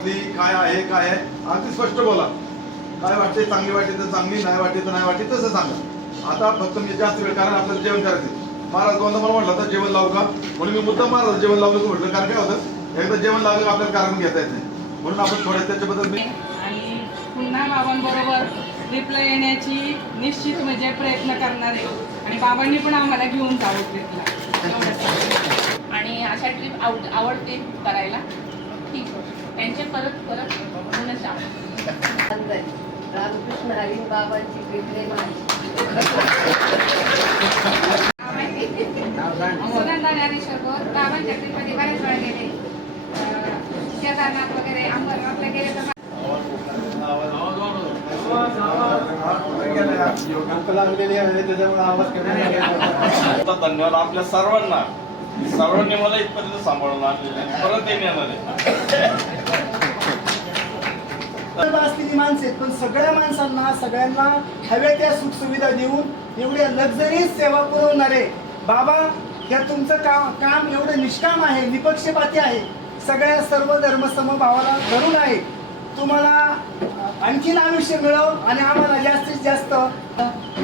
काय आहे काय आहे अगदी स्पष्ट बोला. काय वाटते चांगली वाटते तर चांगली, नाही वाटते तर नाही वाटते तसं सांगा. आता फक्त मी जास्त वेळ कारण आपल्याला जेवण करायचं. महाराज दोनदा मला म्हटलं तर जेवण लावू का म्हणून मी मुद्दाम महाराज जेवण लावलं म्हटलं. कारण काय होतं एकदा जेवण लागलं आपल्याला कारण घेता येत नाही म्हणून आपण थोडं त्याच्याबद्दल आणि पुन्हा बाबांबरोबर ट्रिपला येण्याची निश्चित म्हणजे प्रयत्न करणार आहे आणि बाबांनी पण आम्हाला घेऊन जावं ट्रिपला आणि अशा ट्रिप आवडते करायला. ठीक त्यांचे परत परत म्हणूनच आवडते. रामकृष्ण हरी बाबांची पिंपरे सुगंधा ज्ञानेश्वर बाबांच्या ट्रिपमध्ये बऱ्याच वेळा गेले. केदारनाथ वगैरे अमरनाथला गेले तर धन्यवाद आपल्या सर्वांनी मला इथपर्यंत सांभाळून आणलेले परत येणार असलेली माणसं आहेत पण सगळ्या माणसांना सगळ्यांना हव्या त्या सुखसुविधा देऊन एवढ्या लक्झरीज सेवा पुरवणारे बाबा. या तुमचं काम एवढं निष्काम आहे, निपक्षपाती आहे, सगळ्या सर्व धर्म समभावाला धरून आहे. तुम्हाला आणखीन आयुष्य मिळव आणि आम्हाला जास्तीत जास्त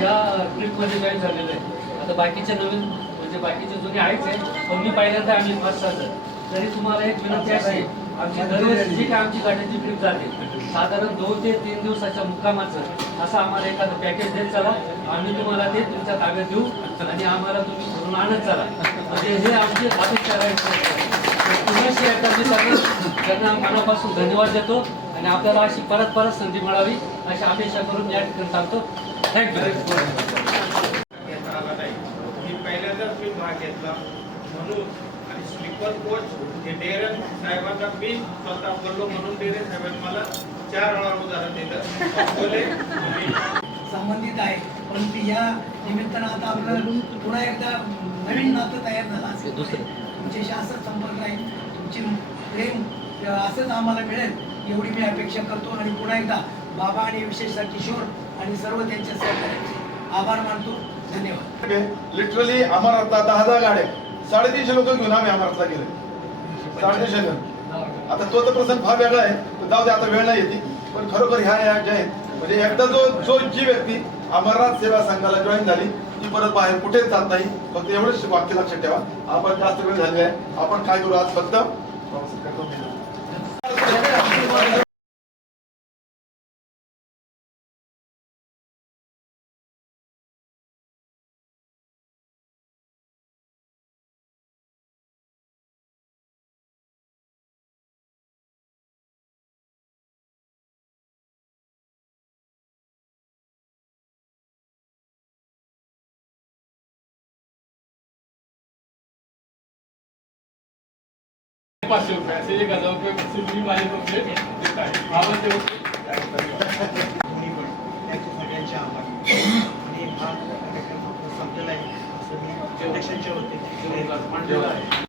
या ट्रिपमध्ये जॉईन झालेलं आहे. आता बाकीचे नवीन म्हणजे बाकीचे जुने आहेच आहे पण मी पहिल्यांदा आम्ही फर्स्ट झालं. तरी तुम्हाला एक विनंती अशी आहे, आमची दरवर्षी जी काय आमची गाडीची ट्रिप जाते साधारण 2 ते 3 दिवसाच्या मुक्कामाचं असं आम्हाला एखादं पॅकेज देत चला. आम्ही तुम्हाला ते तुमच्या ताब्यात देऊ आणि आम्हाला तुम्ही घरून आणत चला. म्हणजे हे आमची अपेक्षा पुन्हा एकदा मी त्यांना मनापासून धन्यवाद देतो आणि आपल्याला अशी परत संधी मिळावी अशी अपेक्षा करून या ठिकाणी सांगतो. थँक्यू. मी पहिल्यांदाच मी भाग घेतला म्हणून आणि स्लीपर कोच हे डेरन साहेबांना मी स्वतः बोललो म्हणून डेरन साहेबांनी मला 4 वेळा उदाहरण दिलं. संबंधित आहे परंतु या निमित्तानं आता आपलं पुन्हा एकदा नवीन नातं तयार झालं असेल. तुमच्याशी असंच संपर्क राहील, तुमची प्रेम असंच आम्हाला मिळेल एवढी मी अपेक्षा करतो. आणि पुन्हा एकदा बाबा आणि विशेषतः किशोर आणि सर्व त्यांच्या सहकार्याचे आभार मानतो. धन्यवाद. लिटरली अमरनाथला 10 गाड्या 350 लोक घेऊन आम्ही अमरनाथला गेले. 350 जण. आता तो तर प्रसंग फार वेगळा आहे, जाऊ दे आता वेळ नाही येते. पण खरोखर ह्या ज्या आहेत म्हणजे एकदा जी व्यक्ती अमरनाथ सेवा संघाला जॉईन झाली ती परत बाहेर कुठेच जात नाही. फक्त एवढंच वाक्य लक्षात ठेवा. आपण जास्त वेळ झाले आहे. आपण काय करू आज फक्त संपलेला आहे असं मी अध्यक्षांच्या वतीने